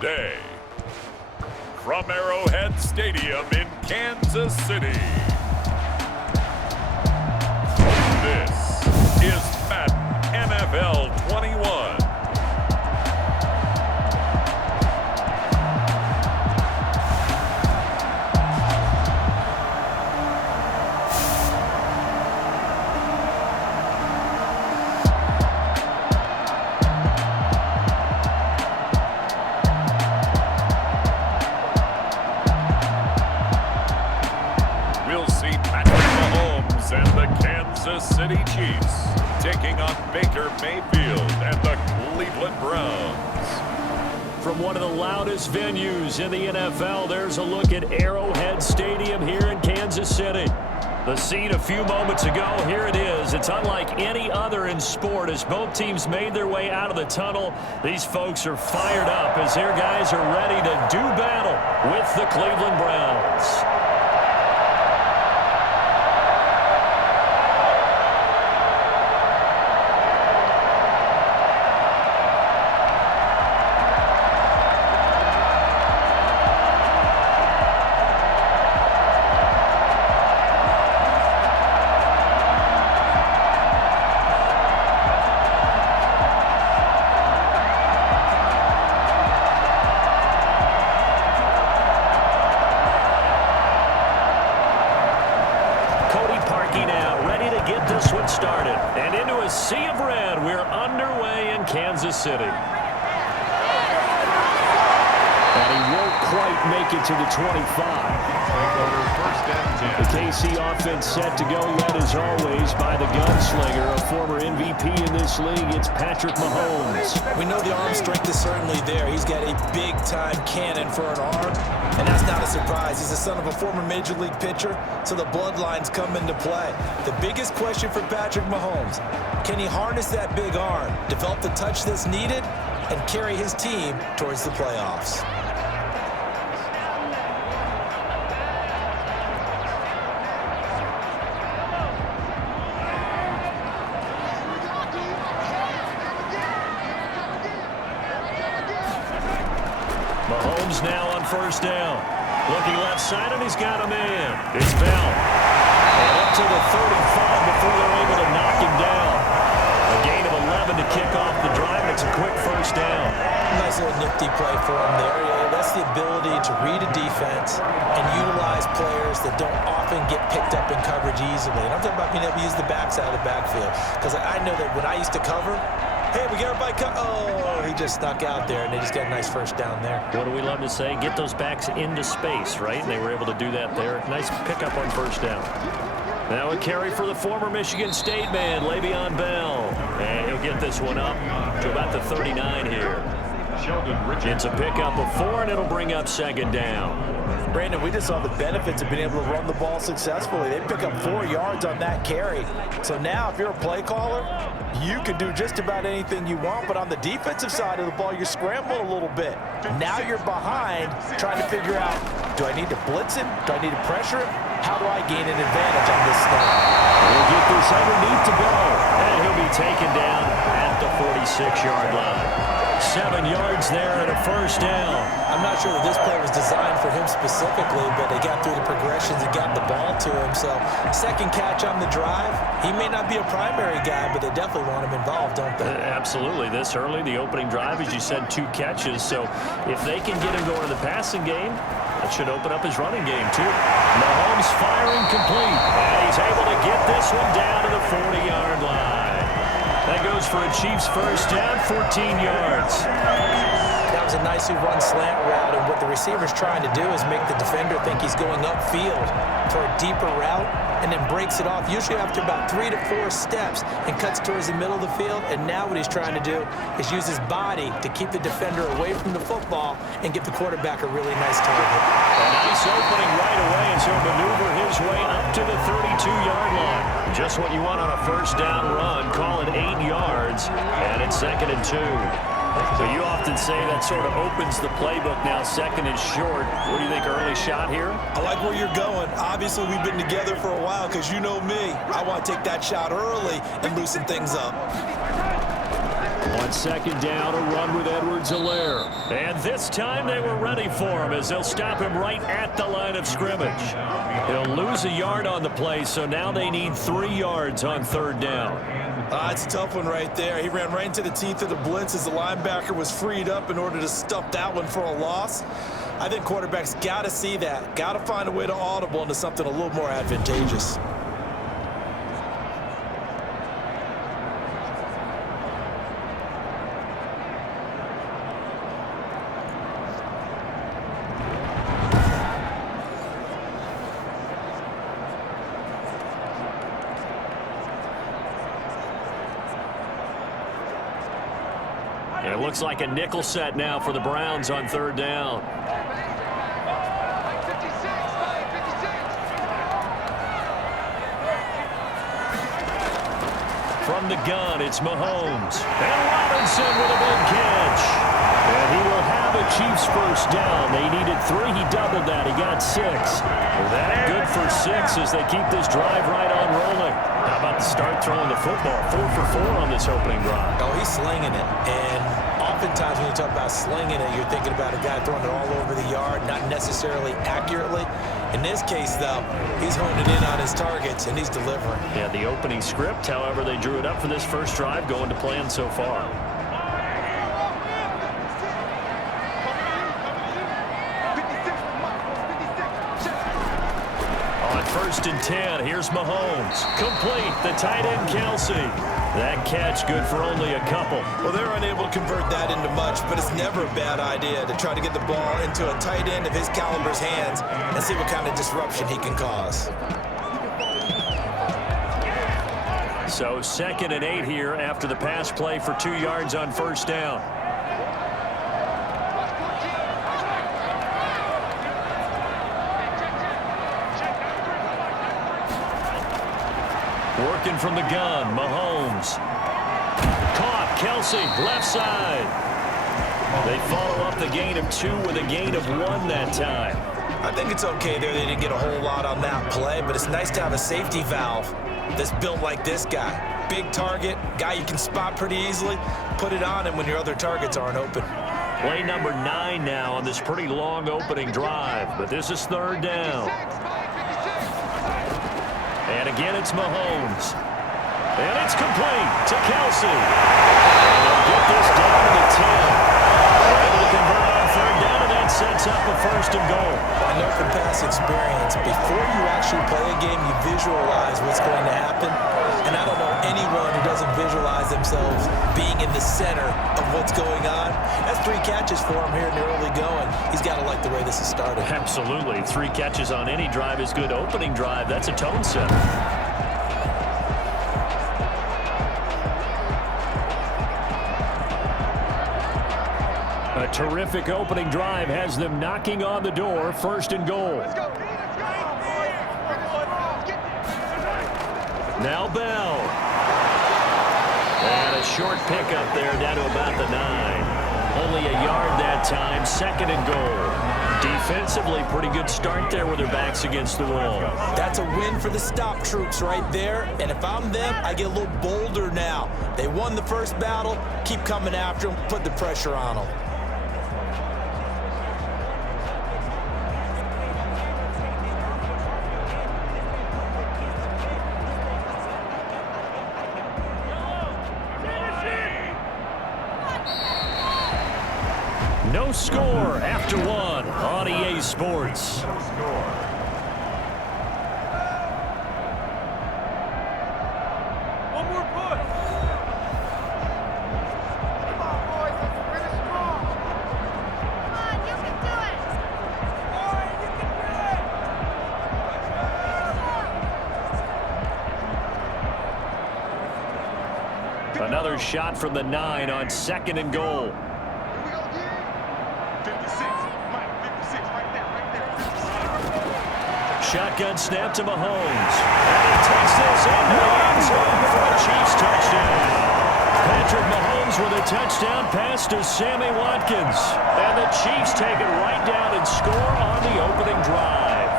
today, from Arrowhead Stadium in Kansas City, this is Madden NFL 21. And the Kansas City Chiefs taking on Baker Mayfield and the Cleveland Browns. From one of the loudest venues in the NFL, there's a look at Arrowhead Stadium here in Kansas City. The scene a few moments ago, here it is. It's unlike any other in sport as both teams made their way out of the tunnel. These folks are fired up as their guys are ready to do battle with the Cleveland Browns. Started and into a sea of red. We're underway in Kansas City. And he won't quite make it to the 25. The KC offense set to go yet as always by the gunslinger, a former MVP in this league. It's Patrick Mahomes. We know the arm strength is certainly there. He's got a big-time cannon for an arm, and that's not a surprise. He's the son of a former Major League pitcher, so the bloodlines come into play. The biggest question for Patrick Mahomes, can he harness that big arm, develop the touch that's needed, and carry his team towards the playoffs? Mahomes now on first down. Looking left side, and he's got a man. It's Bell. And up to the 35 before they're able to knock him down. A gain of 11 to kick off the drive. It's a quick first down. Nice little nifty play for him there. That's the ability to read a defense and utilize players that don't often get picked up in coverage easily. And I'm talking about being able to use the backside of the backfield. Because I know that when I used to cover, hey, we got everybody oh, he just snuck out there, and they just got a nice first down there. What do we love to say? Get those backs into space, right? And they were able to do that there. Nice pickup on first down. Now a carry for the former Michigan State man, Le'Veon Bell. And he'll get this one up to about the 39 here. It's a pickup of 4, and it'll bring up second down. Brandon, we just saw the benefits of being able to run the ball successfully. They pick up 4 yards on that carry. So now if you're a play caller, you can do just about anything you want, but on the defensive side of the ball, you're scrambling a little bit. Now you're behind trying to figure out, do I need to blitz him? Do I need to pressure him? How do I gain an advantage on this snap? We'll get this underneath to go, and he'll be taken down at the 46-yard line. 7 yards there and a first down. I'm not sure that this play was designed for him specifically, but they got through the progressions and got the ball to him. So second catch on the drive. He may not be a primary guy, but they definitely want him involved, don't they? Absolutely. This early, the opening drive, as you said, 2 catches. So if they can get him going in the passing game, that should open up his running game, too. Mahomes firing complete, and he's able to get this one down to the 40-yard line. That goes for a Chiefs first down, 14 yards. That was a nicely run slant route, and what the receiver's trying to do is make the defender think he's going upfield for a deeper route, and then breaks it off, usually after about 3 to 4 steps, and cuts towards the middle of the field. And now what he's trying to do is use his body to keep the defender away from the football and give the quarterback a really nice target. A nice opening right away, and so maneuver his way up to the 32-yard line. Just what you want on a first down run. Call it 8 yards, and it's 2nd and 2. So you often say that sort of opens the playbook now, 2nd and short. What do you think, early shot here? I like where you're going. Obviously, we've been together for a while because you know me. I want to take that shot early and loosen things up. On On second down, a run with Edwards-Helaire. And this time they were ready for him as they'll stop him right at the line of scrimmage. He'll lose a yard on the play, so now they need 3 yards on third down. It's a tough one right there. He ran right into the teeth of the blitz as the linebacker was freed up in order to stuff that one for a loss. I think quarterbacks got to see that. Got to find a way to audible into something a little more advantageous. And it looks like a nickel set now for the Browns on third down. From the gun, it's Mahomes. And Robinson with a big catch. And he will have a Chiefs first down. They needed 3. He doubled that. He got 6. Good for 6 as they keep this drive right on rolling. How about the start throwing the football? 4 for 4 on this opening drive. Oh, he's slinging it. And oftentimes when you talk about slinging it, you're thinking about a guy throwing it all over the yard, not necessarily accurately. In this case, though, he's honing in on his targets, and he's delivering. Yeah, the opening script, however, they drew it up for this first drive, going to plan so far. On 1st and 10, here's Mahomes. Complete, the tight end, Kelsey. That catch good for only a couple. Well, they're unable to convert that into much, but it's never a bad idea to try to get the ball into a tight end of his caliber's hands and see what kind of disruption he can cause. So 2nd and 8 here after the pass play for 2 yards on first down. Working from the gun, Mahomes. Caught, Kelsey, left side. They follow up the gain of 2 with a gain of 1 that time. I think it's okay there. They didn't get a whole lot on that play, but it's nice to have a safety valve that's built like this guy. Big target, guy you can spot pretty easily. Put it on him when your other targets aren't open. Play number 9 now on this pretty long opening drive, but this is third down. And again, it's Mahomes. And it's complete to Kelsey. And they'll get this down to the 10. They're able to convert on third down, and that sets up a 1st and goal. I know from past experience, before you actually play a game, you visualize what's going to happen. And I don't know anyone who doesn't visualize themselves being in the center of what's going on. That's 3 catches for him here in the early going. He's got to like the way this is started. Absolutely. 3 catches on any drive is good. Opening drive, that's a tone setter. A terrific opening drive has them knocking on the door. 1st and goal. Now Bell. And a short pickup there down to about the 9. Only a yard that time. 2nd and goal. Defensively, pretty good start there with their backs against the wall. That's a win for the stop troops right there. And if I'm them, I get a little bolder now. They won the first battle. Keep coming after them. Put the pressure on them. No score after 1 on EA Sports. No score. One more push. Come on, boys. Let's finish strong. Come on, you can do it. All right, you can do it. Another shot from the 9 on 2nd and goal. Shotgun snap to Mahomes. And he takes this into the end zone for a Chiefs touchdown. Patrick Mahomes with a touchdown pass to Sammy Watkins. And the Chiefs take it right down and score on the opening drive.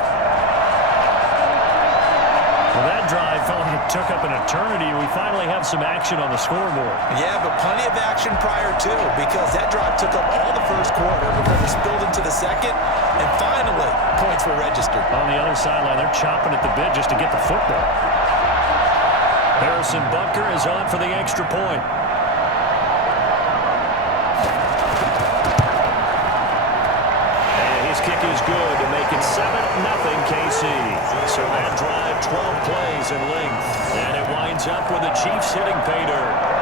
Well, that drive felt like it took up an eternity. We finally have some action on the scoreboard. Yeah, but plenty of action prior to, because that drive took up all the first quarter before we spilled into the second, and finally, points were registered. On the other sideline, they're chomping at the bit just to get the football. Harrison Butker is on for the extra point. And his kick is good to make it 7-0 KC. So that drive, 12 plays in length. And it winds up with the Chiefs hitting pay dirt.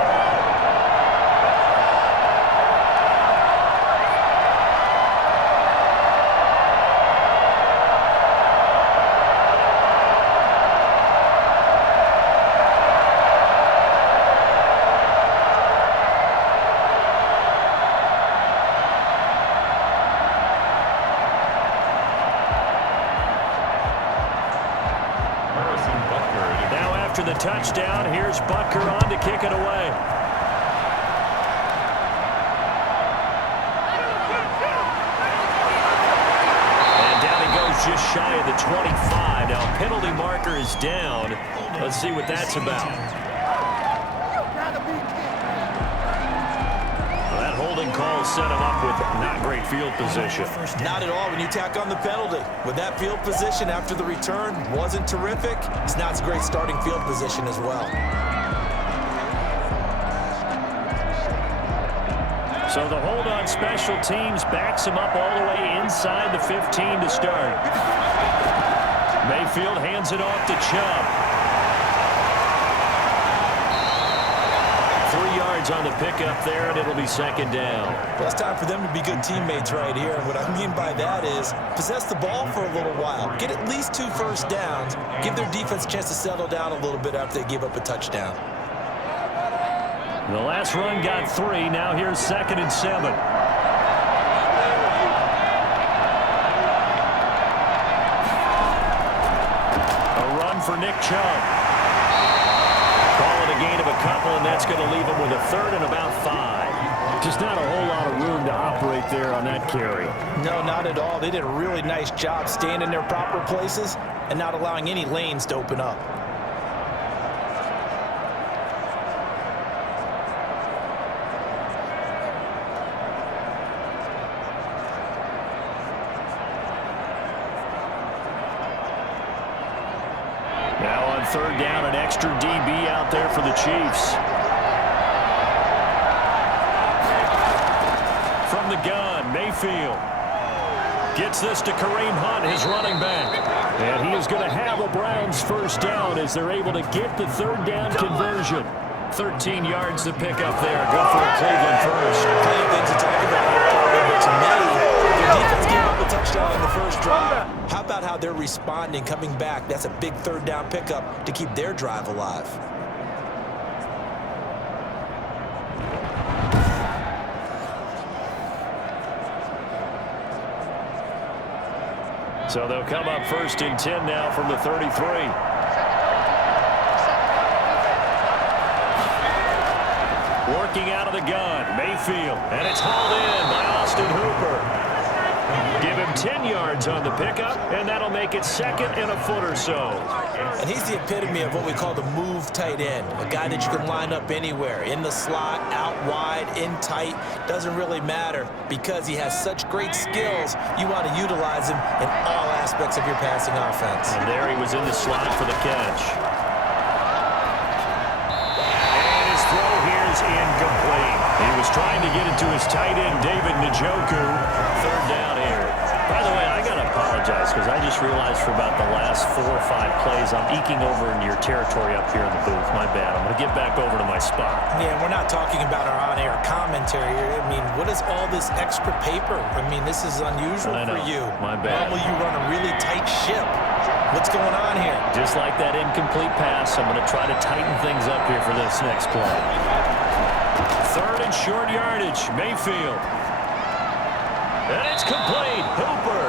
After the touchdown, here's Butker on to kick it away. And down he goes just shy of the 25. Now penalty marker is down. Let's see what that's about. Well, that holding call set him up with not great field position. Not at all when you tack on the penalty. With that field position after the return wasn't terrific, it's not a great starting field position as well. So the hold on special teams backs him up all the way inside the 15 to start. Mayfield hands it off to Chubb. 3 yards on the pickup there, and it'll be second down. Well, it's time for them to be good teammates right here. And what I mean by that is possess the ball for a little while. Get at least 2 first downs. Give their defense a chance to settle down a little bit after they give up a touchdown. The last run got 3. Now here's 2nd and 7. A run for Nick Chubb. Call it a gain of a couple, and that's going to leave him with a 3rd and about 5. Just not a whole lot of room to operate there on that carry. No, not at all. They did a really nice job staying in their proper places and not allowing any lanes to open up. Now on 3rd down, an extra DB out there for the Chiefs. From the gun, Mayfield gets this to Kareem Hunt, his running back. And he is going to have a Browns first down as they're able to get the 3rd down conversion. 13 yards to pick up there. Good for a Cleveland first. Plenty of things to talk about here, but to me, their defense gave up a touchdown on the first drive. How about how they're responding, coming back? That's a big 3rd down pickup to keep their drive alive. So they'll come up 1st and 10 now from the 33. Working out of the gun, Mayfield, and it's hauled in by Austin Hooper. Give him 10 yards on the pickup, and that'll make it 2nd and a foot or so. And he's the epitome of what we call the move tight end, a guy that you can line up anywhere, in the slot, out wide, in tight, doesn't really matter because he has such great skills. You want to utilize him in all aspects of your passing offense. And there he was in the slot for the catch. And his throw here is incomplete. He was trying to get it to his tight end, David Njoku. 3rd down here. By the way, I got to apologize because I just realized for about the last 4 or 5 plays I'm eking over into your territory up here in the booth. My bad. I'm going to get back over to my spot. Yeah, we're not talking about our on-air commentary here. I mean, what is all this extra paper? I mean, this is unusual for you. My bad. Normally you run a really tight ship. What's going on here? Just like that incomplete pass, I'm going to try to tighten things up here for this next play. 3rd and short yardage, Mayfield. And it's complete, Hooper.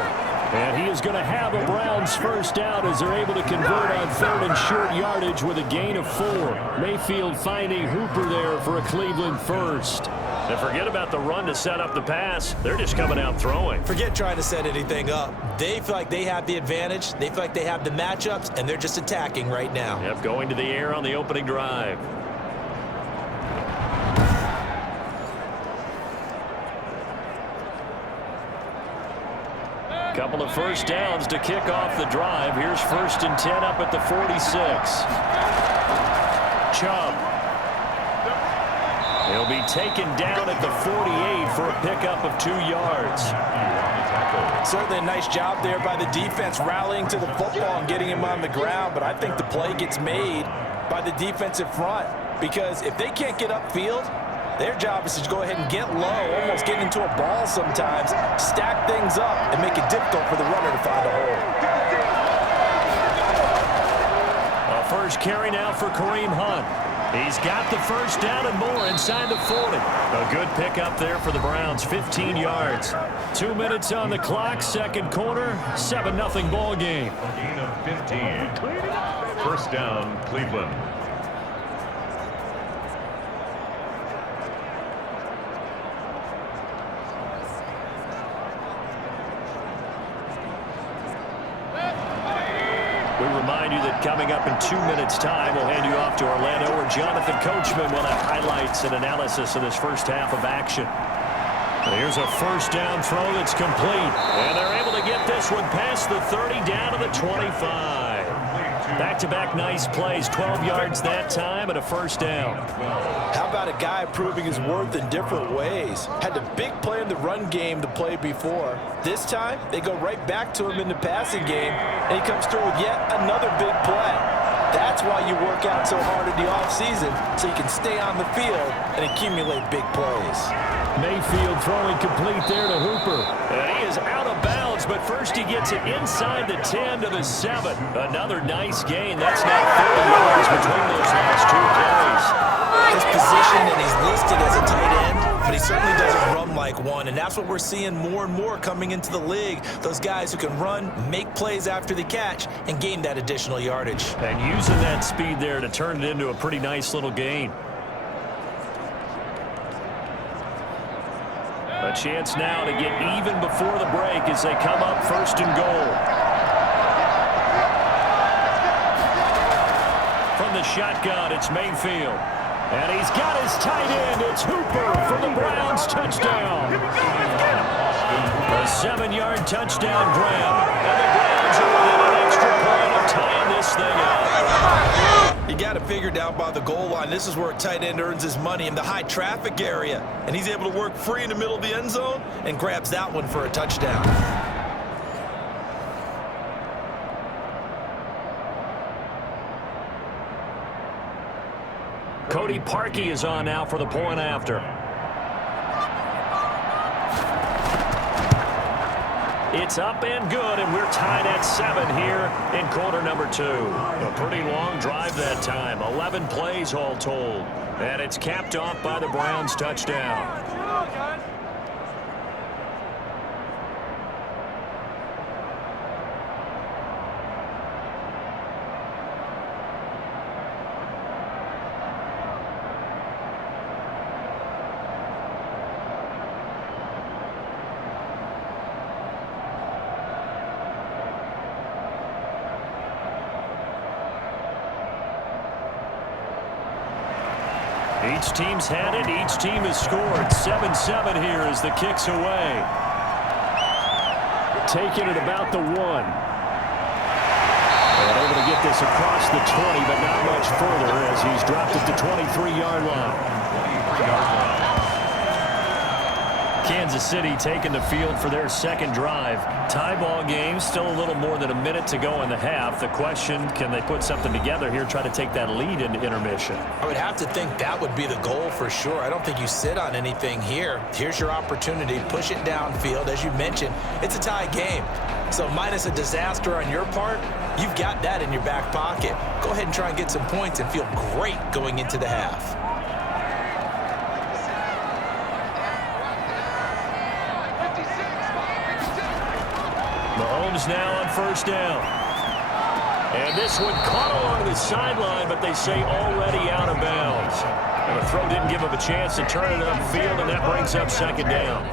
And he is going to have a Browns first down as they're able to convert on 3rd and short yardage with a gain of 4. Mayfield finding Hooper there for a Cleveland first. And forget about the run to set up the pass. They're just coming out throwing. Forget trying to set anything up. They feel like they have the advantage. They feel like they have the matchups, and they're just attacking right now. Yep, going to the air on the opening drive. Couple of first downs to kick off the drive. Here's 1st and 10 up at the 46. Chubb. He'll be taken down at the 48 for a pickup of 2 yards. Certainly a nice job there by the defense rallying to the football and getting him on the ground, but I think the play gets made by the defensive front because if they can't get upfield, their job is to go ahead and get low, almost get into a ball sometimes, stack things up, and make it difficult for the runner to find a hole. A first carry now for Kareem Hunt. He's got the first down and more inside the 40. A good pickup there for the Browns, 15 yards. 2 minutes on the clock, second quarter, 7-0 ball game. Gain of 15. First down, Cleveland. We remind you that coming up in 2 minutes' time, we'll hand you off to Orlando, where Jonathan Coachman will have highlights and analysis of this first half of action. And here's a first down throw that's complete. And they're able to get this one past the 30 down to the 25. Back-to-back nice plays, 12 yards that time and a first down. How about a guy proving his worth in different ways? Had the big play in the run game to play before. This time, they go right back to him in the passing game, and he comes through with yet another big play. That's why you work out so hard in the offseason, so you can stay on the field and accumulate big plays. Mayfield throwing complete there to Hooper. And he is out of bounds, but first he gets it inside the 10 to the 7. Another nice gain. That's now 30 yards between those last 2 carries. His position, and he's listed as a tight end, but he certainly doesn't run like one, and that's what we're seeing more and more coming into the league. Those guys who can run, make plays after the catch, and gain that additional yardage. And using that speed there to turn it into a pretty nice little gain. A chance now to get even before the break as they come up 1st and goal. From the shotgun, it's Mayfield. And he's got his tight end. It's Hooper for the Browns touchdown. A 7-yard touchdown grab. And the Browns are within an extra point of tying this thing up. You got to figure down by the goal line. This is where a tight end earns his money in the high traffic area. And he's able to work free in the middle of the end zone and grabs that one for a touchdown. Cody Parkey is on now for the point after. It's up and good, and we're tied at 7 here in quarter number 2. A pretty long drive that time, 11 plays all told. And it's capped off by the Browns touchdown. Each team's had it. Each team has scored. 7-7 here as the kick's away. Taking it about the 1. And able to get this across the 20, but not much further as he's dropped it to 23-yard line. Kansas City taking the field for their second drive. Tie ball game, still a little more than a minute to go in the half. The question, can they put something together here, try to take that lead into intermission? I would have to think that would be the goal for sure. I don't think you sit on anything here. Here's your opportunity. Push it downfield. As you mentioned, it's a tie game. So minus a disaster on your part, you've got that in your back pocket. Go ahead and try and get some points and feel great going into the half. Mahomes now on first down. And this one caught along the sideline, but they say already out of bounds. And the throw didn't give him a chance to turn it upfield, and that brings up second down.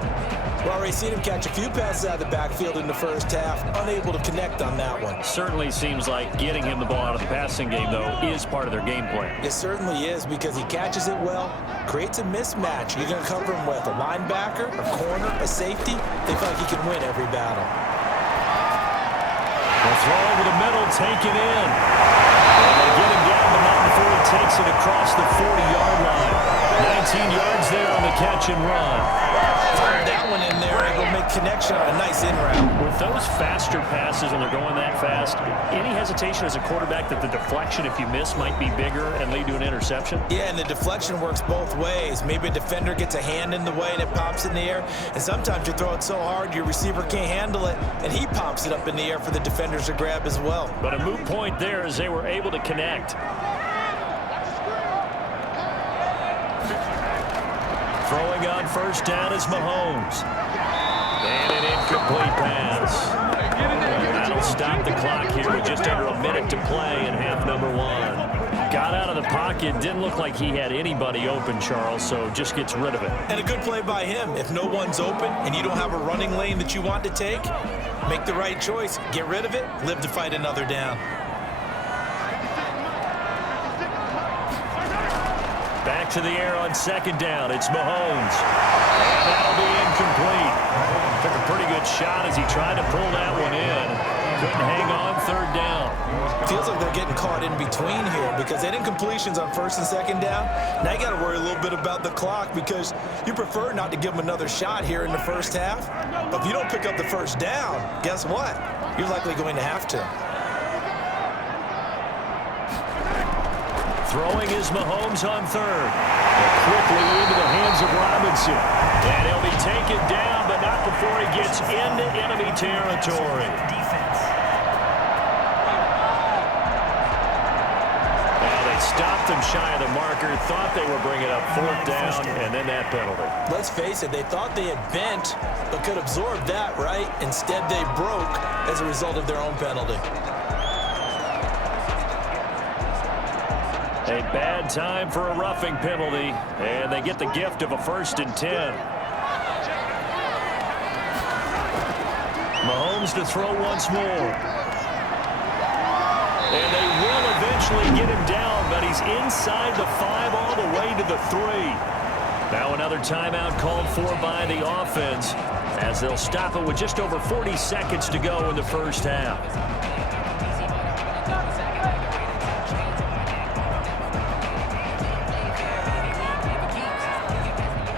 Well, we've seen him catch a few passes out of the backfield in the first half, unable to connect on that one. Certainly seems like getting him the ball out of the passing game, though, is part of their game plan. It certainly is, because he catches it well, creates a mismatch. You're going to cover him with a linebacker, a corner, a safety. They feel like he can win every battle. The throw over the middle, taken in. And they get him down, but not before he takes it across the 40-yard line. 19 yards there on the catch and run. That one in there, able to make connection on a nice in route. With those faster passes when they're going that fast, any hesitation as a quarterback that the deflection, if you miss, might be bigger and lead to an interception? Yeah, and the deflection works both ways. Maybe a defender gets a hand in the way and it pops in the air, and sometimes you throw it so hard your receiver can't handle it, and he pops it up in the air for the defenders to grab as well. But a moot point there as they were able to connect. Throwing on first down is Mahomes. And an incomplete pass. And that'll stop the clock here with just under a minute to play in half number one. Got out of the pocket, didn't look like he had anybody open, Charles, so just gets rid of it. And a good play by him. If no one's open and you don't have a running lane that you want to take, make the right choice. Get rid of it, live to fight another down. Back to the air on second down. It's Mahomes. And that'll be incomplete. Took a pretty good shot as he tried to pull that one in. Couldn't hang on third down. Feels like they're getting caught in between here because they didn't completions on first and second down. Now you got to worry a little bit about the clock because you prefer not to give them another shot here in the first half. But if you don't pick up the first down, guess what? You're likely going to have to. Throwing is Mahomes on third. And quickly into the hands of Robinson. And he'll be taken down, but not before he gets into enemy territory. Now they stopped him shy of the marker, thought they were bringing up fourth down, and then that penalty. Let's face it, they thought they had bent, but could absorb that, right? Instead, they broke as a result of their own penalty. A bad time for a roughing penalty, and they get the gift of a 1st and 10. Mahomes to throw once more. And they will eventually get him down, but he's inside the 5 all the way to the 3. Now another timeout called for by the offense as they'll stop it with just over 40 seconds to go in the first half.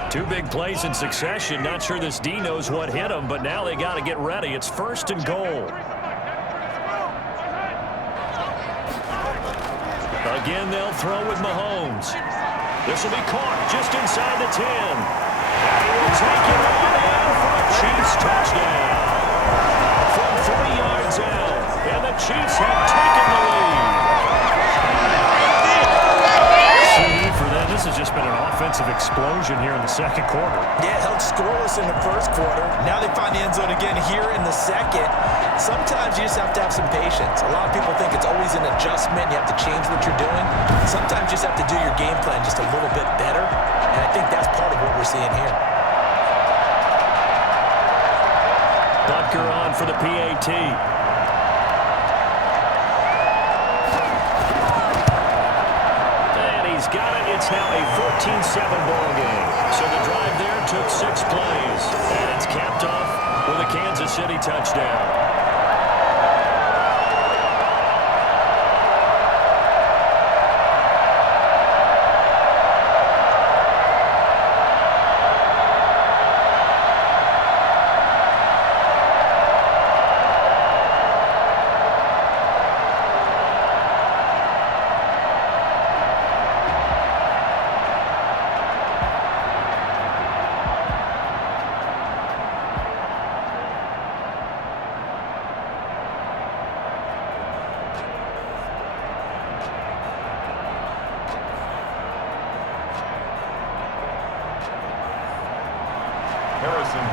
Two big plays in succession. Not sure this D knows what hit him, but now they got to get ready. It's 1st and goal. Again, they'll throw with Mahomes. This will be caught just inside the 10. And he will take it on in for a Chiefs touchdown. From 3 yards out, and the Chiefs have taken the lead. For them, this has just been an offensive explosion here in the second quarter. Yeah, held scoreless in the first quarter. Now they find the end zone again here in the second. Sometimes you just have to have some patience. A lot of people think it's always an adjustment. You have to change what you're doing. Sometimes you just have to do your game plan just a little bit better. And I think that's part of what we're seeing here. Butker on for the PAT. He's got it. It's now a 14-7 ball game. So the drive there took 6 plays. And it's capped off with a Kansas City touchdown.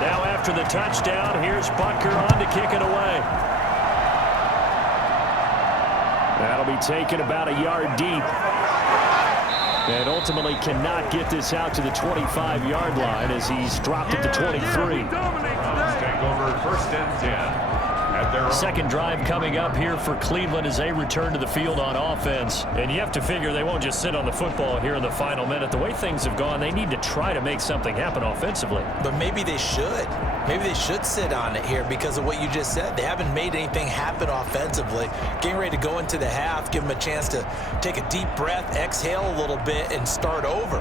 Now after the touchdown, here's Butker on to kick it away. That'll be taken about a yard deep. And ultimately cannot get this out to the 25-yard line as he's dropped it to 23. Take over 1st and 10. Second drive coming up here for Cleveland as they return to the field on offense. And you have to figure they won't just sit on the football here in the final minute. The way things have gone, they need to try to make something happen offensively. But maybe they should. Maybe they should sit on it here because of what you just said. They haven't made anything happen offensively. Getting ready to go into the half, give them a chance to take a deep breath, exhale a little bit, and start over.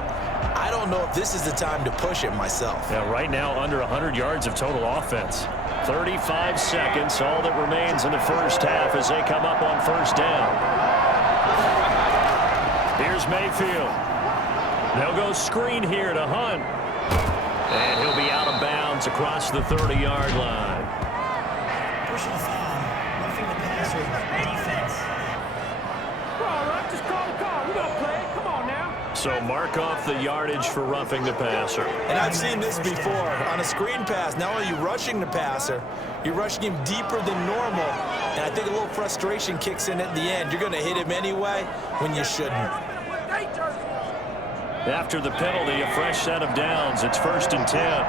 I don't know if this is the time to push it myself. Yeah, right now under 100 yards of total offense. 35 seconds, all that remains in the first half as they come up on 1st down. Here's Mayfield. They'll go screen here to Hunt. And he'll be out of bounds across the 30-yard line. Personal foul, roughing the passer, defense. All right, just call the call. We gonna play. Come on now. So mark off the yardage for roughing the passer. And I've seen this before. On a screen pass, not only are you rushing the passer, you're rushing him deeper than normal. And I think a little frustration kicks in at the end. You're going to hit him anyway when you shouldn't. After the penalty, a fresh set of downs. It's 1st and 10.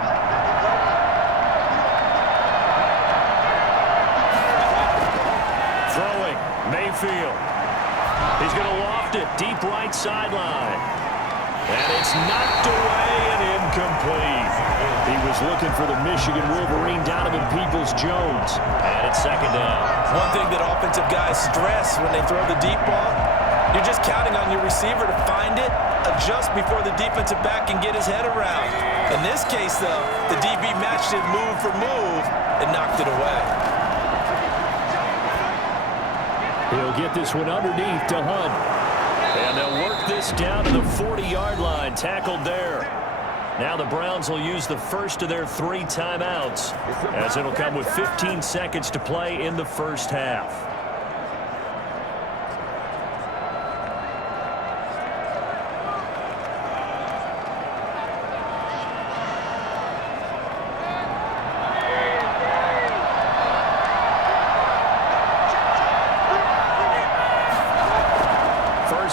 Throwing, Mayfield. He's going to loft it deep right sideline. And it's knocked away and incomplete. He was looking for the Michigan Wolverine, Donovan Peoples-Jones. And it's 2nd down. One thing that offensive guys stress when they throw the deep ball, you're just counting on your receiver to find it, adjust before the defensive back can get his head around. In this case, though, the DB matched it move for move and knocked it away. He'll get this one underneath to Hunt. And they'll work this down to the 40-yard line, tackled there. Now the Browns will use the first of their 3 timeouts, as it'll come with 15 seconds to play in the first half.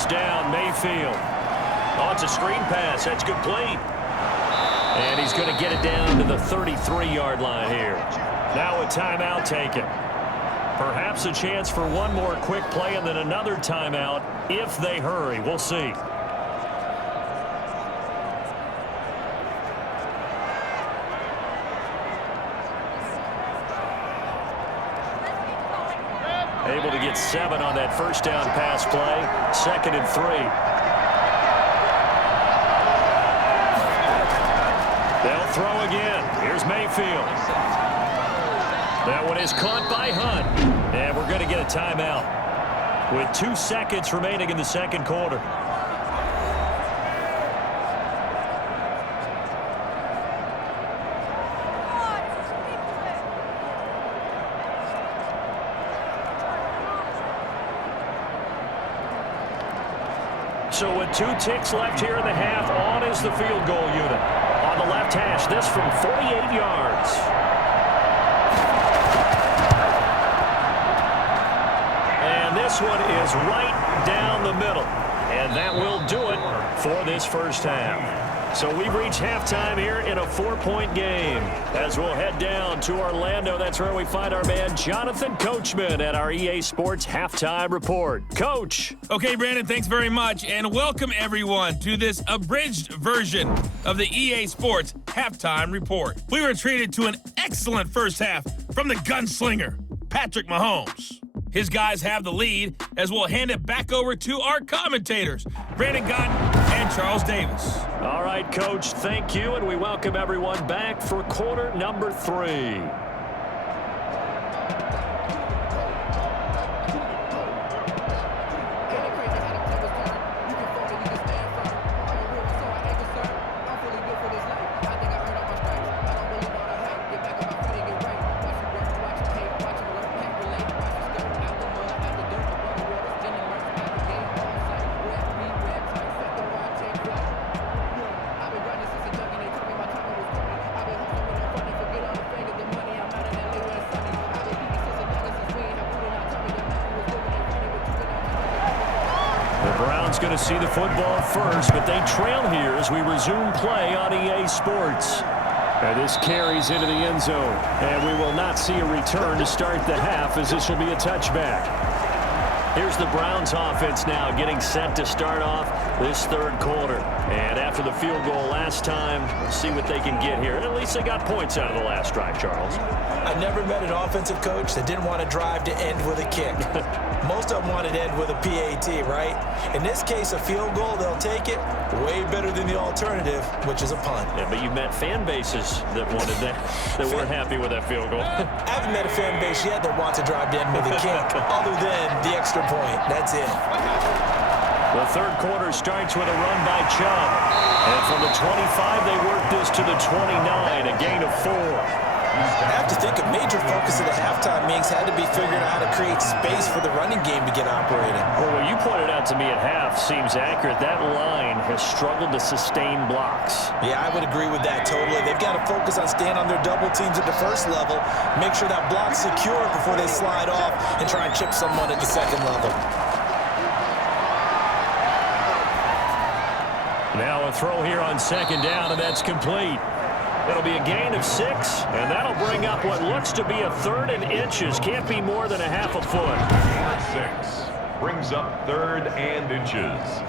Down, Mayfield. Oh, it's a screen pass. That's complete. And he's going to get it down to the 33-yard line here. Now a timeout taken. Perhaps a chance for one more quick play and then another timeout if they hurry. We'll see. Able to get 7 on that first down pass play. 2nd and 3. They'll throw again. Here's Mayfield. That one is caught by Hunt. And we're going to get a timeout with 2 seconds remaining in the second quarter. So with 2 ticks left here in the half, on is the field goal unit. On the left hash, this from 48 yards. And this one is right down the middle. And that will do it for this first half. So we've reached halftime here in a 4-point game. As we'll head down to Orlando, that's where we find our man Jonathan Coachman at our EA Sports Halftime Report. Coach. Okay, Brandon, thanks very much. And welcome, everyone, to this abridged version of the EA Sports Halftime Report. We were treated to an excellent first half from the gunslinger, Patrick Mahomes. His guys have the lead as we'll hand it back over to our commentators, Brandon Gott and Charles Davis. All right, Coach, thank you, and we welcome everyone back for quarter number 3. Browns going to see the football first, but they trail here as we resume play on EA Sports. And this carries into the end zone. And we will not see a return to start the half, as this will be a touchback. Here's the Browns offense now getting set to start off this third quarter. And after the field goal last time, we'll see what they can get here. At least they got points out of the last drive, Charles. I never met an offensive coach that didn't want to drive to end with a kick. Most of them wanted to end with a PAT, right? In this case, a field goal, they'll take it. Way better than the alternative, which is a punt. Yeah, but you met fan bases that wanted that weren't happy with that field goal. I haven't met a fan base yet that wants to drive to end with a kick, other than the extra point. That's it. The third quarter starts with a run by Chubb. And from the 25, they work this to the 29, a gain of 4. I have to think a major focus of the halftime meetings had to be figuring out how to create space for the running game to get operating. Well, what you pointed out to me at half seems accurate. That line has struggled to sustain blocks. Yeah, I would agree with that totally. They've got to focus on staying on their double teams at the first level, make sure that block's secure before they slide off and try and chip someone at the second level. Now a throw here on second down, and that's complete. It'll be a gain of 6, and that'll bring up what looks to be a 3rd and inches. Can't be more than a half a foot. Gain of 6 brings up 3rd and inches.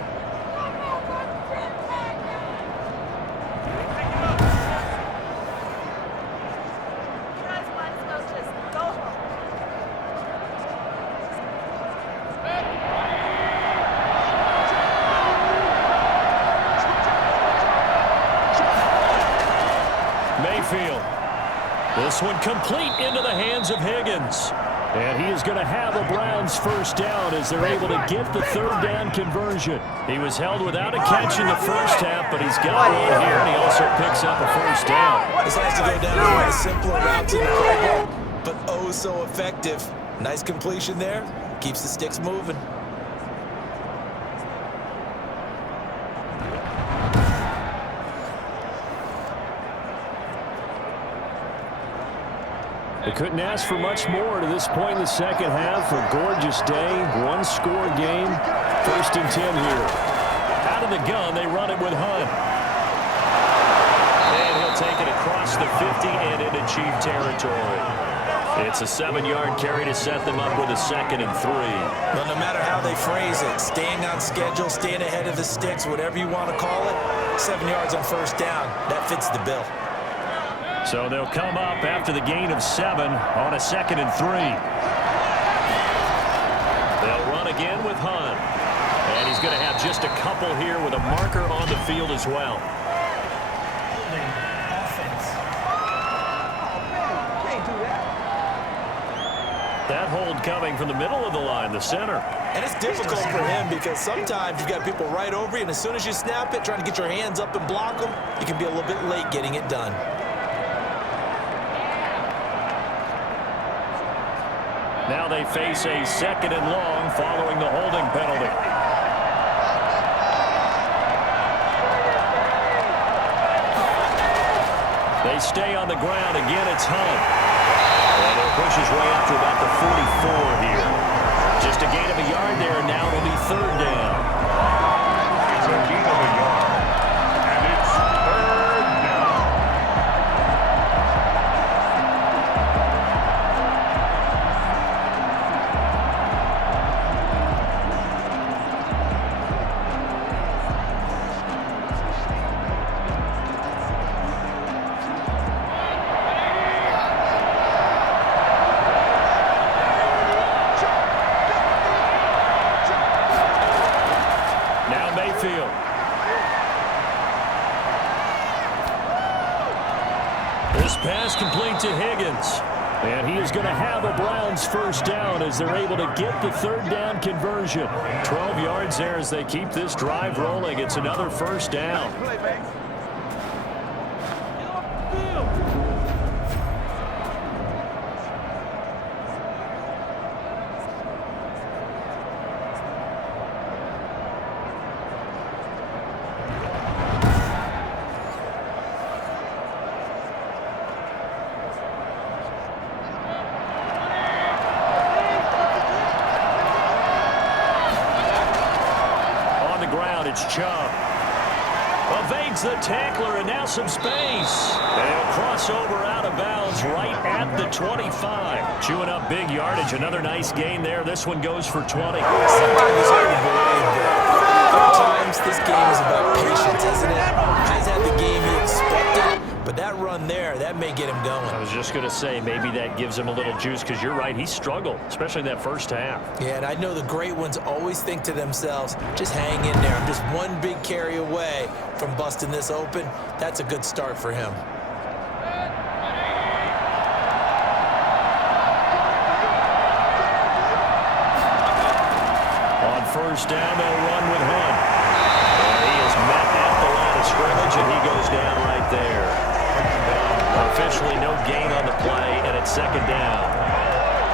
You guys might as well just go home. Mayfield. This one complete into the hands of Higgins. And he is going to have a Browns first down as they're able to get the 3rd down conversion. He was held without a catch in the first half, but he's got one here, and he also picks up a first down. This has to go down to one of the simpler routes in the playbook, but oh so effective. Nice completion there. Keeps the sticks moving. They couldn't ask for much more to this point in the second half. A gorgeous day, one-score game. 1st and 10 here. Out of the gun, they run it with Hunt. And he'll take it across the 50 and into Chief territory. It's a 7-yard carry to set them up with a 2nd and 3. Well, no matter how they phrase it, staying on schedule, staying ahead of the sticks, whatever you want to call it, 7 yards on first down, that fits the bill. So they'll come up after the gain of 7 on a 2nd and 3. They'll run again with Hunt. And he's going to have just a couple here with a marker on the field as well. Offense. That hold coming from the middle of the line, the center. And it's difficult for him because sometimes you've got people right over you, and as soon as you snap it, trying to get your hands up and block them, you can be a little bit late getting it done. Now they face a 2nd and long following the holding penalty. They stay on the ground. Again, it's Hunt. And he'll push his way up to about the 44 here. Just a gain of a yard there, and now it'll be 3rd down. It's a gain of a yard, and it's 3rd down. This pass complete to Higgins. And he is going to have a Browns first down as they're able to get the 3rd down conversion. 12 yards there as they keep this drive rolling. It's another first down. It's Chubb. Evades the tackler, and now some space. And he'll cross over out of bounds right at the 25. Chewing up big yardage. Another nice gain there. This one goes for 20. Sometimes it's hard to believe that sometimes this game is about patience, isn't it? He's had the game he expected, but that run there, that may get him going. I was just going to say, maybe that gives him a little juice, because you're right, he struggled, especially in that first half. Yeah, and I know the great ones always think to themselves, just hang in there. I'm just one big carry away from busting this open. That's a good start for him. On first down, they'll run with Hunt. And he is met at the line of scrimmage, and he goes down right there. Officially no gain on the play, and it's second down.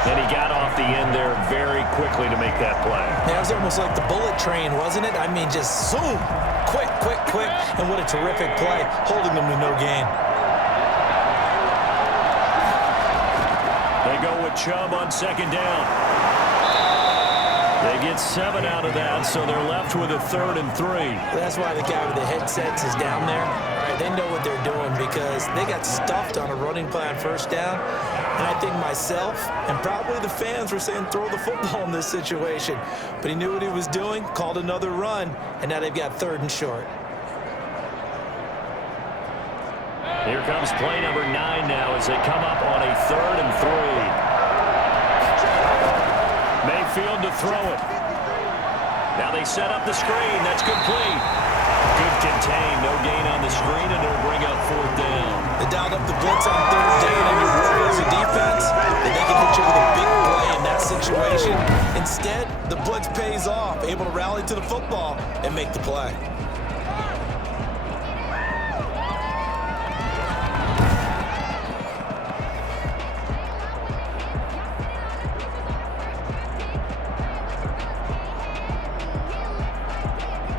And he got off the end there very quickly to make that play. Yeah, it was almost like the bullet train, wasn't it? I mean, just zoom, quick, quick, quick, and what a terrific play, holding them to no gain. They go with Chubb on second down. They get 7 out of that, so they're left with a 3rd and 3. That's why the guy with the headsets is down there. All right, they know what they're doing because they got stuffed on a running play on first down. And I think myself and probably the fans were saying throw the football in this situation. But he knew what he was doing, called another run, and now they've got 3rd and short. Here comes play number 9 now as they come up on a 3rd and 3. Mayfield to throw it. Now they set up the screen. That's complete. Good contain. No gain on the screen, and it'll bring up 4th down. They dialed up the blitz on 3rd down, and you're worried as a defense that they can hit you with a big play in that situation. Instead, the blitz pays off, able to rally to the football and make the play.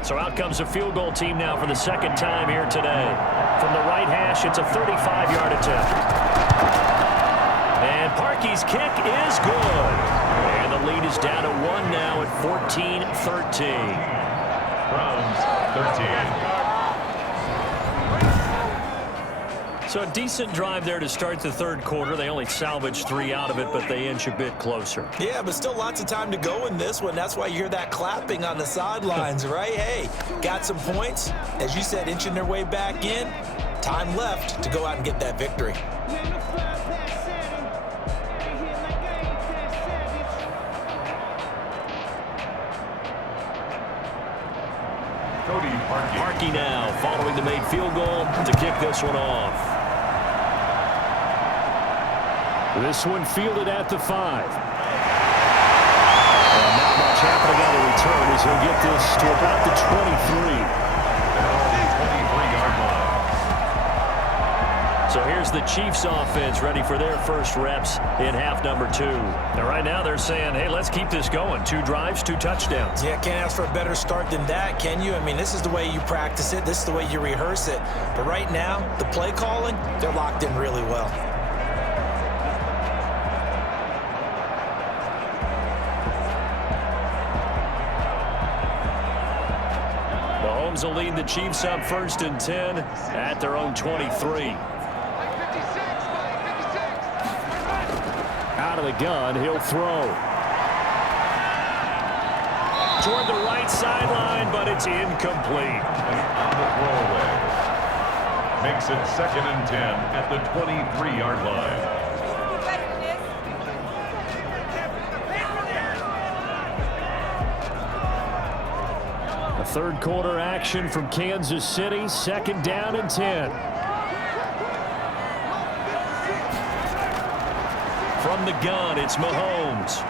So out comes a field goal team now for the second time here today. From the right hash, it's a 35-yard attempt. And Parkey's kick is good. And the lead is down to 1 now at 14-13. Browns 13. So a decent drive there to start the 3rd quarter. They only salvaged 3 out of it, but they inch a bit closer. Yeah, but still lots of time to go in this one. That's why you hear that clapping on the sidelines, right? Hey, got some points. As you said, inching their way back in. Time left to go out and get that victory. Parkey now following the made field goal to kick this one off. This one fielded at the 5. And not much happening on the return as he'll get this to about the 23. 23-yard line. So here's the Chiefs offense ready for their first reps in half number 2. And right now they're saying, hey, let's keep this going. 2 drives, 2 touchdowns. Yeah, can't ask for a better start than that, can you? I mean, this is the way you practice it. This is the way you rehearse it. But right now, the play calling, they're locked in really well. Mahomes will lead the Chiefs up 1st and 10 at their own 23. Out of the gun, he'll throw. Toward the right sideline, but it's incomplete. And on the throwaway. Makes it 2nd and 10 at the 23-yard line. A 3rd quarter action from Kansas City. 2nd down and 10. From the gun, it's Mahomes.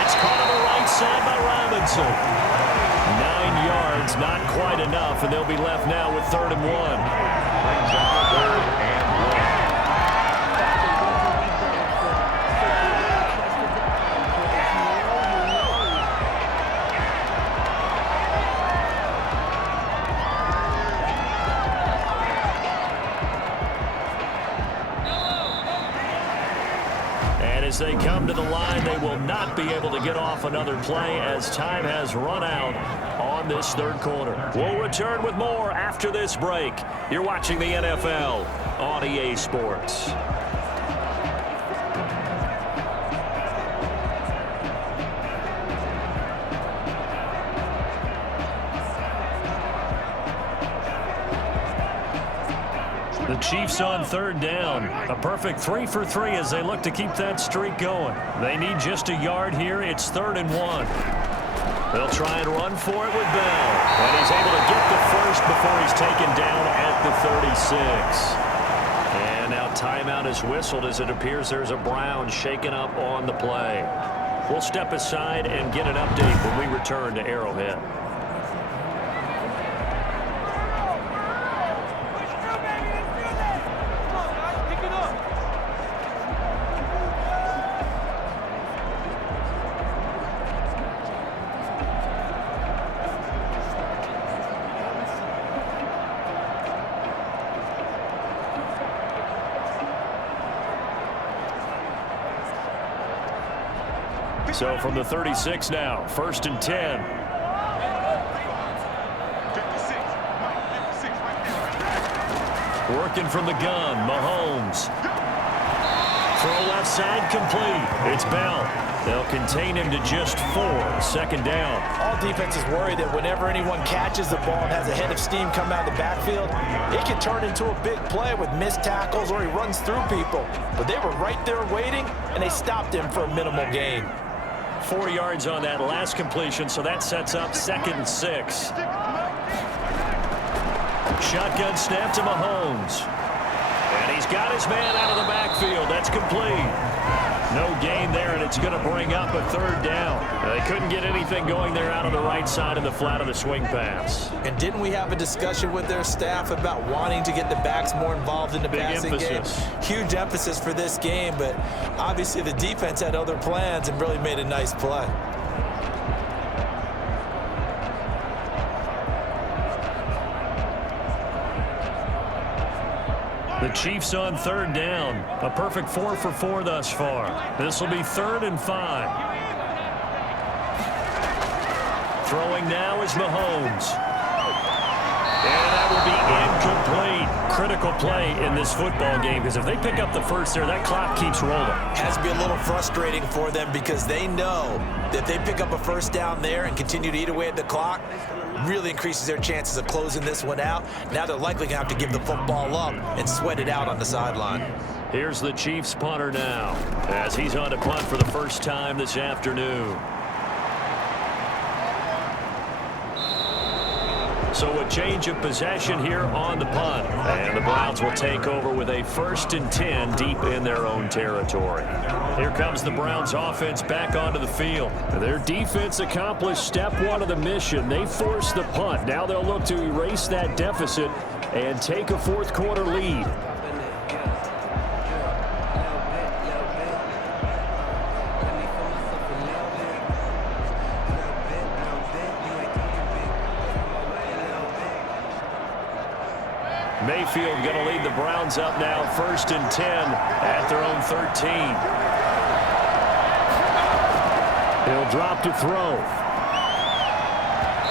It's caught on the right side by Robinson. 9 yards, not quite enough, and they'll be left now with 3rd and 1. Brings up 3rd and 1. And as they come to the line, they will not be able to get off another play as time has run out on on this third quarter. We'll return with more after this break. You're watching the NFL on EA Sports. The Chiefs on third down. A perfect 3 for 3 as they look to keep that streak going. They need just a yard here. It's 3rd and 1. They'll try and run for it with Bell. And he's able to get the first before he's taken down at the 36. And now timeout is whistled as it appears there's a Brown shaken up on the play. We'll step aside and get an update when we return to Arrowhead. So from the 36 now, 1st and 10. Working from the gun, Mahomes. Throw left side complete. It's Bell. They'll contain him to just 4. 2nd down. All defenses worry that whenever anyone catches the ball and has a head of steam come out of the backfield, it can turn into a big play with missed tackles or he runs through people. But they were right there waiting, and they stopped him for a minimal gain. 4 yards on that last completion, so that sets up 2nd and 6. Shotgun snap to Mahomes. And he's got his man out of the backfield. That's complete. No gain there, and it's going to bring up a 3rd down. They couldn't get anything going there out on the right side of the flat of the swing pass. And didn't we have a discussion with their staff about wanting to get the backs more involved in the passing game? Huge emphasis for this game, but obviously the defense had other plans and really made a nice play. The Chiefs on 3rd down. A perfect 4 for 4 thus far. This will be 3rd and 5. Throwing now is Mahomes. And that will be incomplete. Critical play in this football game because if they pick up the first there, that clock keeps rolling. Has to be a little frustrating for them because they know that if they pick up a 1st down there and continue to eat away at the clock, really increases their chances of closing this one out. Now they're likely going to have to give the football up and sweat it out on the sideline. Here's the Chiefs punter now as he's on to punt for the first time this afternoon. So a change of possession here on the punt. And the Browns will take over with a 1st and 10 deep in their own territory. Here comes the Browns offense back onto the field. Their defense accomplished step 1 of the mission. They forced the punt. Now they'll look to erase that deficit and take a 4th quarter lead. Mayfield going to lead the Browns up now, 1st and 10 at their own 13. He'll drop to throw.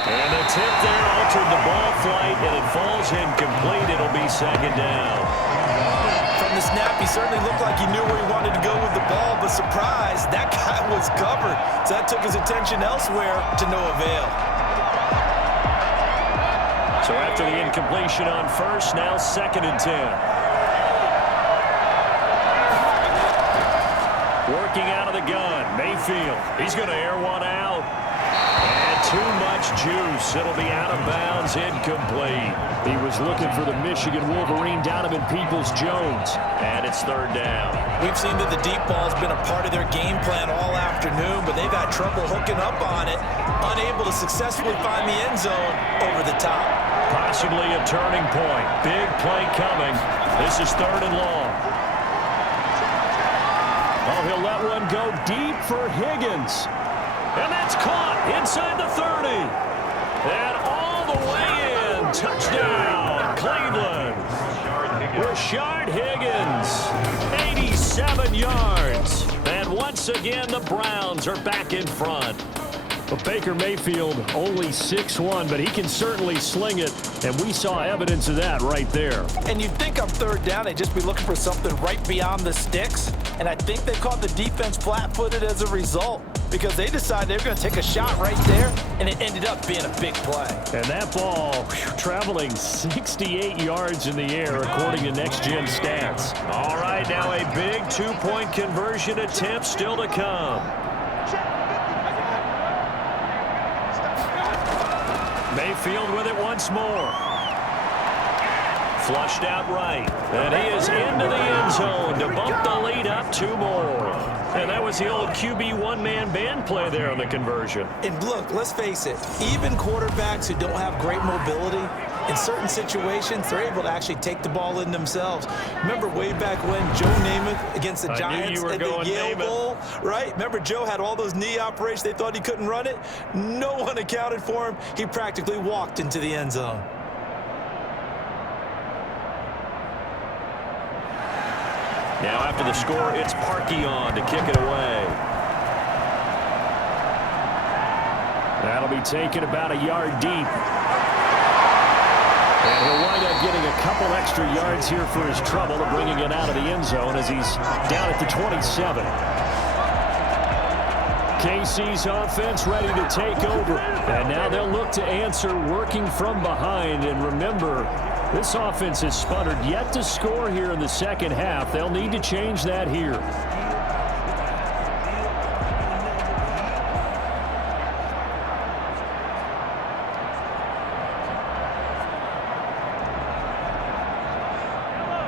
And the tip there altered the ball flight, and it falls incomplete. It'll be 2nd down. From the snap, he certainly looked like he knew where he wanted to go with the ball, but surprise, that guy was covered. So that took his attention elsewhere to no avail. So after the incompletion on 1st, now 2nd and 10. Working out of the gun, Mayfield. He's going to air one out. And too much juice. It'll be out of bounds, incomplete. He was looking for the Michigan Wolverine, Donovan Peoples-Jones. And it's 3rd down. We've seen that the deep ball's been a part of their game plan all afternoon, but they've had trouble hooking up on it, unable to successfully find the end zone over the top. Possibly a turning point. Big play coming. This is 3rd and long. Oh, he'll let one go deep for Higgins. And that's caught inside the 30. And all the way in. Touchdown, Cleveland. Rashard Higgins, 87 yards. And once again, the Browns are back in front. Well, Baker Mayfield only 6'1", but he can certainly sling it, and we saw evidence of that right there. And you'd think on third down, they'd just be looking for something right beyond the sticks, and I think they caught the defense flat-footed as a result because they decided they were going to take a shot right there, and it ended up being a big play. And that ball traveling 68 yards in the air, according to Next Gen Stats. All right, now a big two-point conversion attempt still to come. Mayfield with it once more. Flushed out right. And he is into the end zone to bump the lead up 2 more. And that was the old QB one-man band play there on the conversion. And look, let's face it, even quarterbacks who don't have great mobility, in certain situations, they're able to actually take the ball in themselves. Remember way back when Joe Namath against the Giants in the Yale Bowl, right? Remember Joe had all those knee operations. They thought he couldn't run it. No one accounted for him. He practically walked into the end zone. Now after the score, it's Parkey on to kick it away. That'll be taken about a yard deep. And he'll wind up getting a couple extra yards here for his trouble of bringing it out of the end zone as he's down at the 27. KC's offense ready to take over. And now they'll look to answer working from behind. And remember, this offense has sputtered yet to score here in the second half. They'll need to change that here.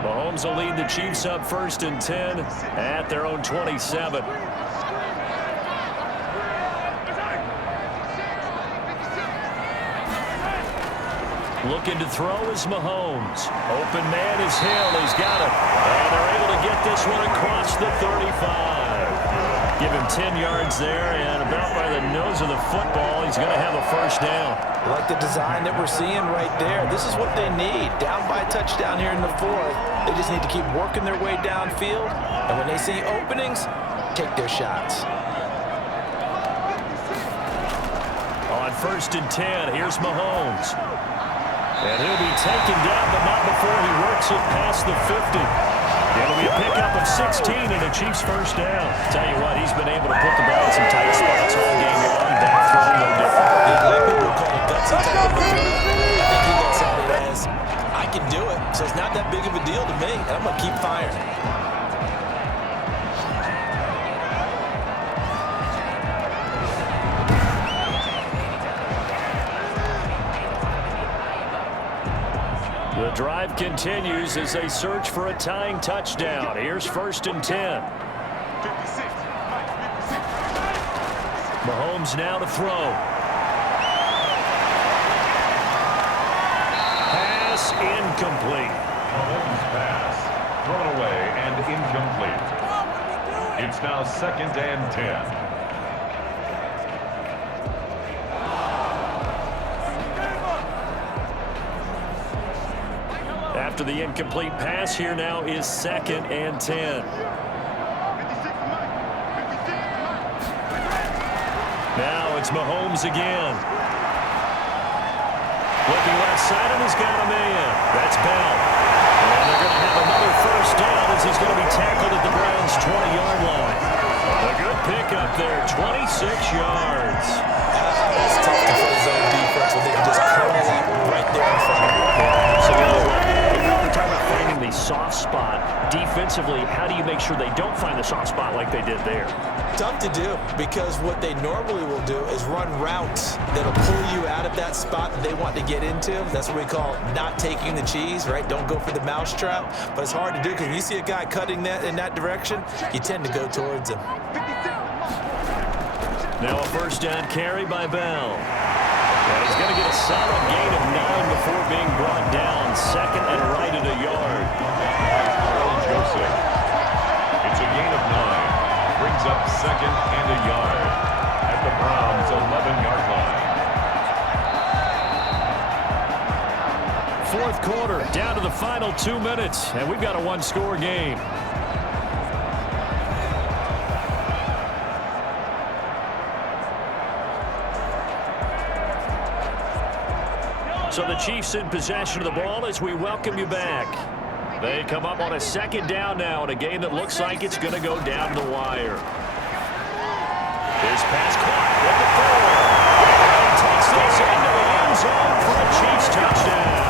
Mahomes will lead the Chiefs up 1st and 10 at their own 27. Looking to throw is Mahomes. Open man is Hill. He's got it. And they're able to get this one across the 35. Give him 10 yards there, and about by the nose of the football, he's going to have a first down. I like the design that we're seeing right there. This is what they need. Down by a touchdown here in the 4th. They just need to keep working their way downfield. And when they see openings, take their shots. On 1st and 10, here's Mahomes. And he'll be taken down, but not before he works it past the 50. It'll be a pickup of 16 and a Chiefs first down. Tell you what, he's been able to put the ball in some tight spots all game long. That throw no different. A lot of people call it gutsy type of thing. I think he looks at it as, I can do it, so it's not that big of a deal to me, and I'm going to keep firing. The drive continues as they search for a tying touchdown. Here's 1st and 10. Mahomes now to throw. Pass incomplete. Mahomes pass thrown away and incomplete. It's now 2nd and 10. After the incomplete pass, here now is 2nd and 10. Now it's Mahomes again. Looking left side, and he's got a man. That's Bell. And they're going to have another first down as he's going to be tackled at the Browns' 20-yard line. A good pickup there, 26 yards. It's tough to play zone defense when they can just curl up right there in front of you. The soft spot defensively, how do you make sure they don't find the soft spot like they did there? Tough to do, because what they normally will do is run routes that'll pull you out of that spot that they want to get into. That's what we call not taking the cheese, right? Don't go for the mousetrap. But it's hard to do because when you see a guy cutting that in that direction, you tend to go towards him. Now a first down carry by Bell. And he's going to get a solid gain of 9 before being brought down. 2nd and right at a yard. Joseph. It's a gain of 9. Brings up 2nd and a yard at the Browns' 11-yard line. 4th quarter, down to the final 2 minutes, and we've got a one-score game. So the Chiefs in possession of the ball as we welcome you back. They come up on a second down now in a game that looks like it's going to go down the wire. This pass caught with the 4. And takes this into the end zone for a Chiefs touchdown.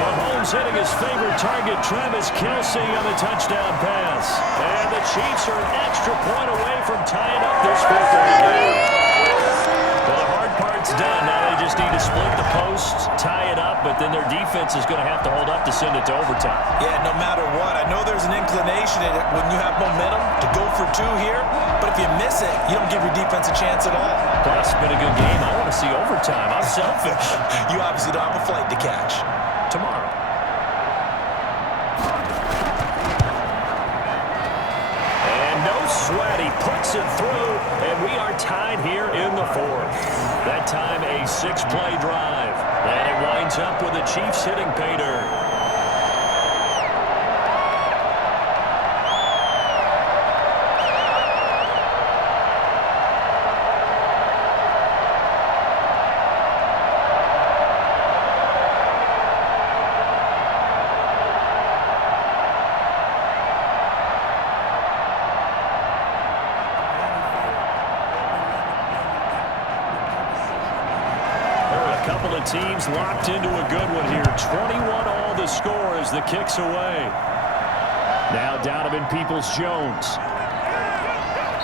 Mahomes hitting his favorite target, Travis Kelce, on the touchdown pass. And the Chiefs are an extra point away from tying up this football game. Well, the hard part's done. Now they just need to split the posts, tie it up, but then their defense is going to have to hold up to send it to overtime. Yeah, no matter what. I know there's an inclination in it when you have momentum to go for 2 here, but if you miss it, you don't give your defense a chance at all. Plus, it's been a good game. I want to see overtime. I'm selfish. You obviously don't have a flight to catch. Tomorrow. And no sweat. He puts it through, and we are tied here in the 4th. That time a 6-play drive. And it winds up with the Chiefs hitting pay dirt. Teams locked into a good one here. 21 all the score as the kick's away. Now Donovan Peoples-Jones.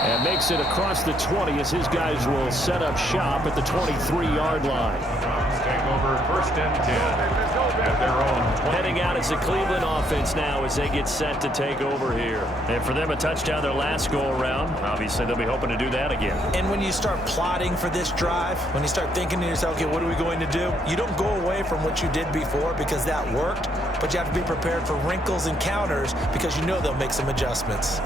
And makes it across the 20 as his guys will set up shop at the 23-yard line. Take over 1st and 10 at their own 20. Heading out as the Cleveland offense now as they get set to take over here. And for them, a touchdown their last go-around. Obviously, they'll be hoping to do that again. And when you start plotting for this drive, when you start thinking to yourself, okay, what are we going to do? You don't go away from what you did before because that worked, but you have to be prepared for wrinkles and counters because you know they'll make some adjustments.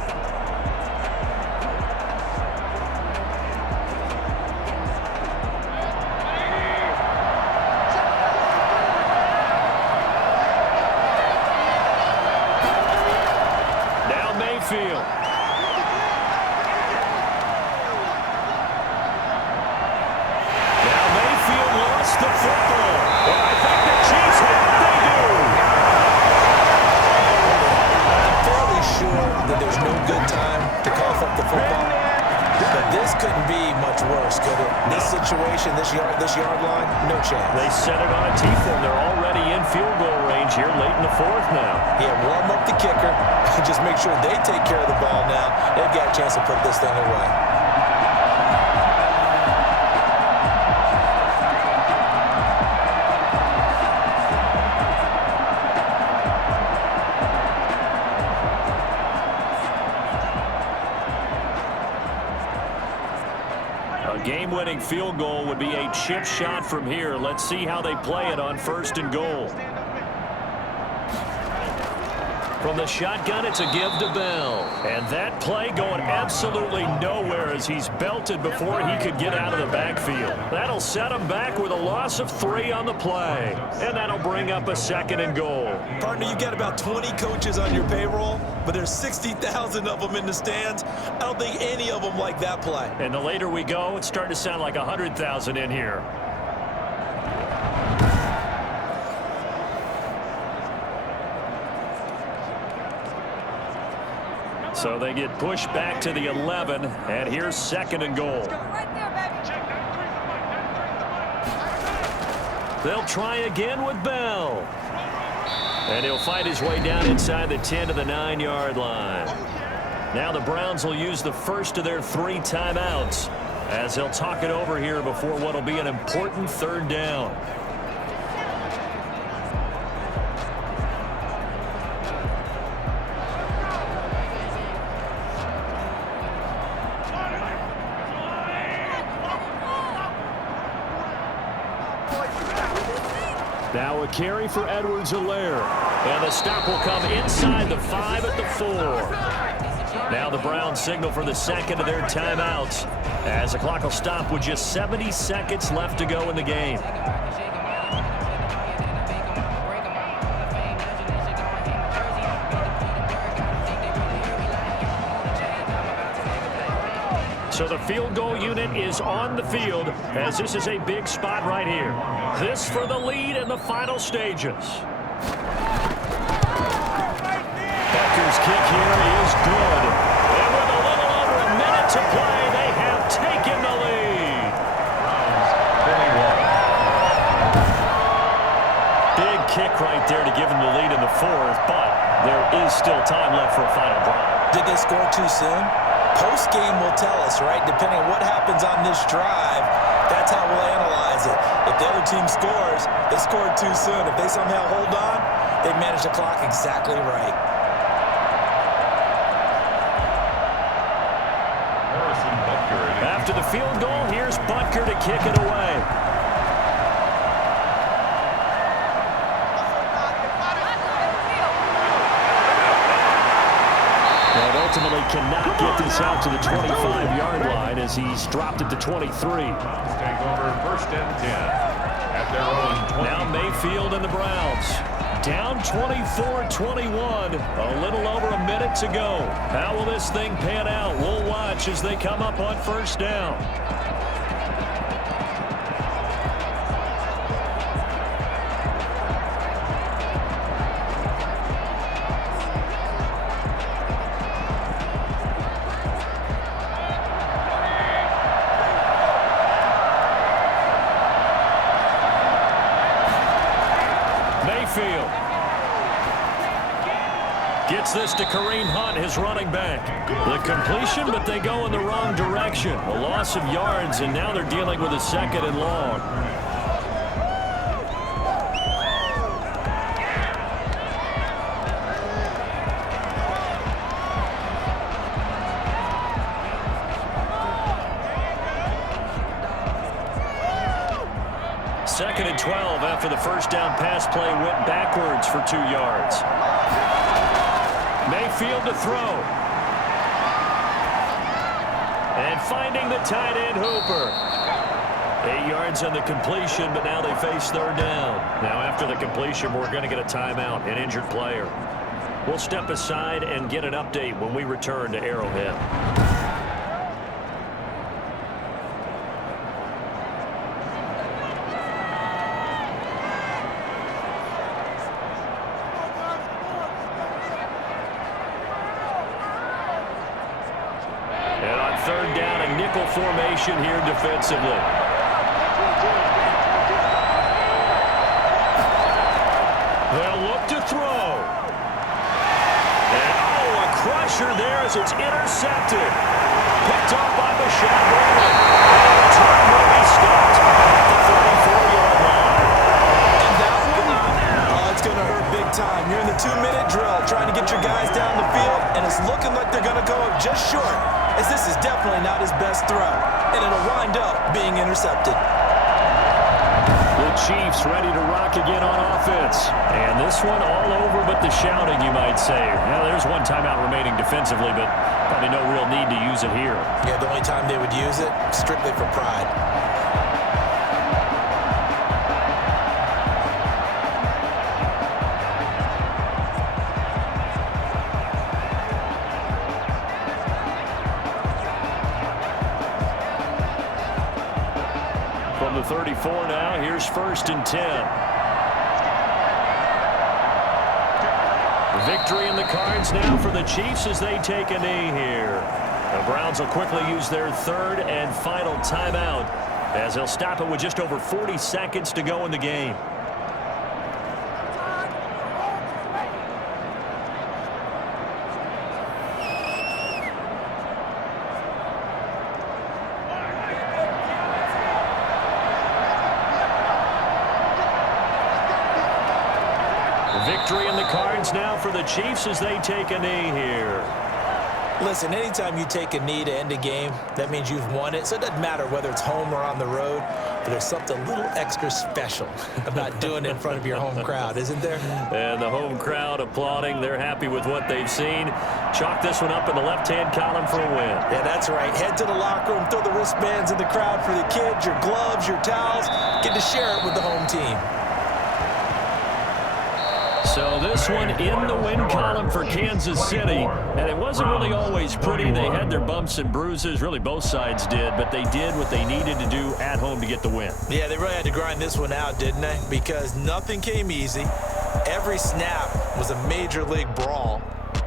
This yard line, no chance. They set it on a T-form. They're already in field goal range here late in the 4th now. Yeah, warm up the kicker. Just make sure they take care of the ball now. They've got a chance to put this thing away. Game-winning field goal would be a chip shot from here. Let's see how they play it on 1st and goal. From the shotgun, it's a give to Bell. And that play going absolutely nowhere as he's belted before he could get out of the backfield. That'll set him back with a loss of 3 on the play. And that'll bring up a 2nd and goal. Partner, you've got about 20 coaches on your payroll, but there's 60,000 of them in the stands. I don't think any of them like that play. And the later we go, it's starting to sound like 100,000 in here. So they get pushed back to the 11, and here's 2nd and goal. They'll try again with Bell. And he'll fight his way down inside the 10 to the 9-yard line. Now the Browns will use the first of their 3 timeouts as they'll talk it over here before what will be an important 3rd down. Now a carry for Edwards-Helaire. And the stop will come inside the 5 at the 4. Now the Browns signal for the 2nd of their timeouts as the clock will stop with just 70 seconds left to go in the game. So the field goal unit is on the field as this is a big spot right here. This for the lead in the final stages. Butker's kick here is good. And with a little over a minute to play, they have taken the lead. Big kick right there to give them the lead in the fourth, but there is still time left for a final drive. Did they score too soon? Post-game will tell us, right? Depending on what happens on this drive, that's how we'll analyze it. If the other team scores, they scored too soon. If they somehow hold on, they manage the clock exactly right. After the field goal, here's Butker to kick it away. And ultimately cannot get this out to the 25-yard line as he's dropped it to 23. Take over 1st and 10 at their own 20. Now Mayfield and the Browns. Down 24-21, a little over a minute to go. How will this thing pan out? We'll watch as they come up on 1st down. Mayfield gets this to Kareem Hunt, his running back. The completion, but they go in the wrong direction. A loss of yards, and now they're dealing with a 2nd and long. Second and 12 after the 1st down pass play went backwards for 2 yards. Mayfield to throw. And finding the tight end Hooper. 8 yards on the completion, but now they face 3rd down. Now after the completion, we're going to get a timeout, an injured player. We'll step aside and get an update when we return to Arrowhead. Formation here defensively. They'll look to throw. And a crusher there as it's intercepted. Picked up by Michelle Bowman. And time will be stopped at the 34-yard line. And that one, it's going to hurt big time. You're in the 2-minute drill trying to get your guys down the field, and it's looking like they're going to go up just short, as this is definitely not his best throw, and it'll wind up being intercepted. The Chiefs ready to rock again on offense. And this one all over but the shouting, you might say. Now, there's one timeout remaining defensively, but probably no real need to use it here. Yeah, the only time they would use it, strictly for pride. From the 34 now, here's 1st and 10. Victory in the cards now for the Chiefs as they take a knee here. The Browns will quickly use their 3rd and final timeout as they'll stop it with just over 40 seconds to go in the game. Victory in the cards now for the Chiefs as they take a knee here. Listen, anytime you take a knee to end a game, that means you've won it. So it doesn't matter whether it's home or on the road, but there's something a little extra special about doing it in front of your home crowd, isn't there? And the home crowd applauding. They're happy with what they've seen. Chalk this one up in the left-hand column for a win. Yeah, that's right. Head to the locker room, throw the wristbands in the crowd for the kids, your gloves, your towels. Get to share it with the home team. So this one in the win column for Kansas City, and it wasn't really always pretty. They had their bumps and bruises, really both sides did, but they did what they needed to do at home to get the win. Yeah, they really had to grind this one out, didn't they? Because nothing came easy. Every snap was a major league brawl.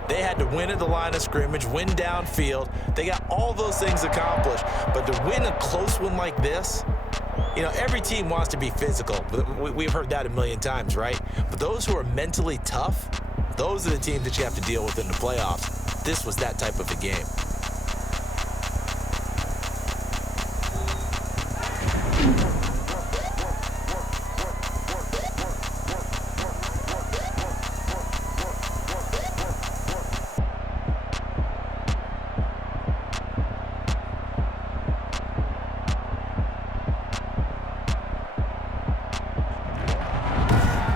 They had to win at the line of scrimmage, win downfield. They got all those things accomplished. But to win a close one like this, you know, every team wants to be physical. We've heard that a million times, right? But those who are mentally tough, those are the teams that you have to deal with in the playoffs. This was that type of a game.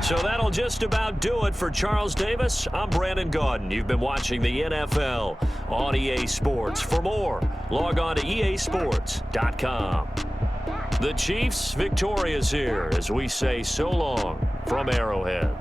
So that'll just about do it for Charles Davis. I'm Brandon Gaudin. You've been watching the NFL on EA Sports. For more, log on to easports.com. The Chiefs victorious here as we say so long from Arrowhead.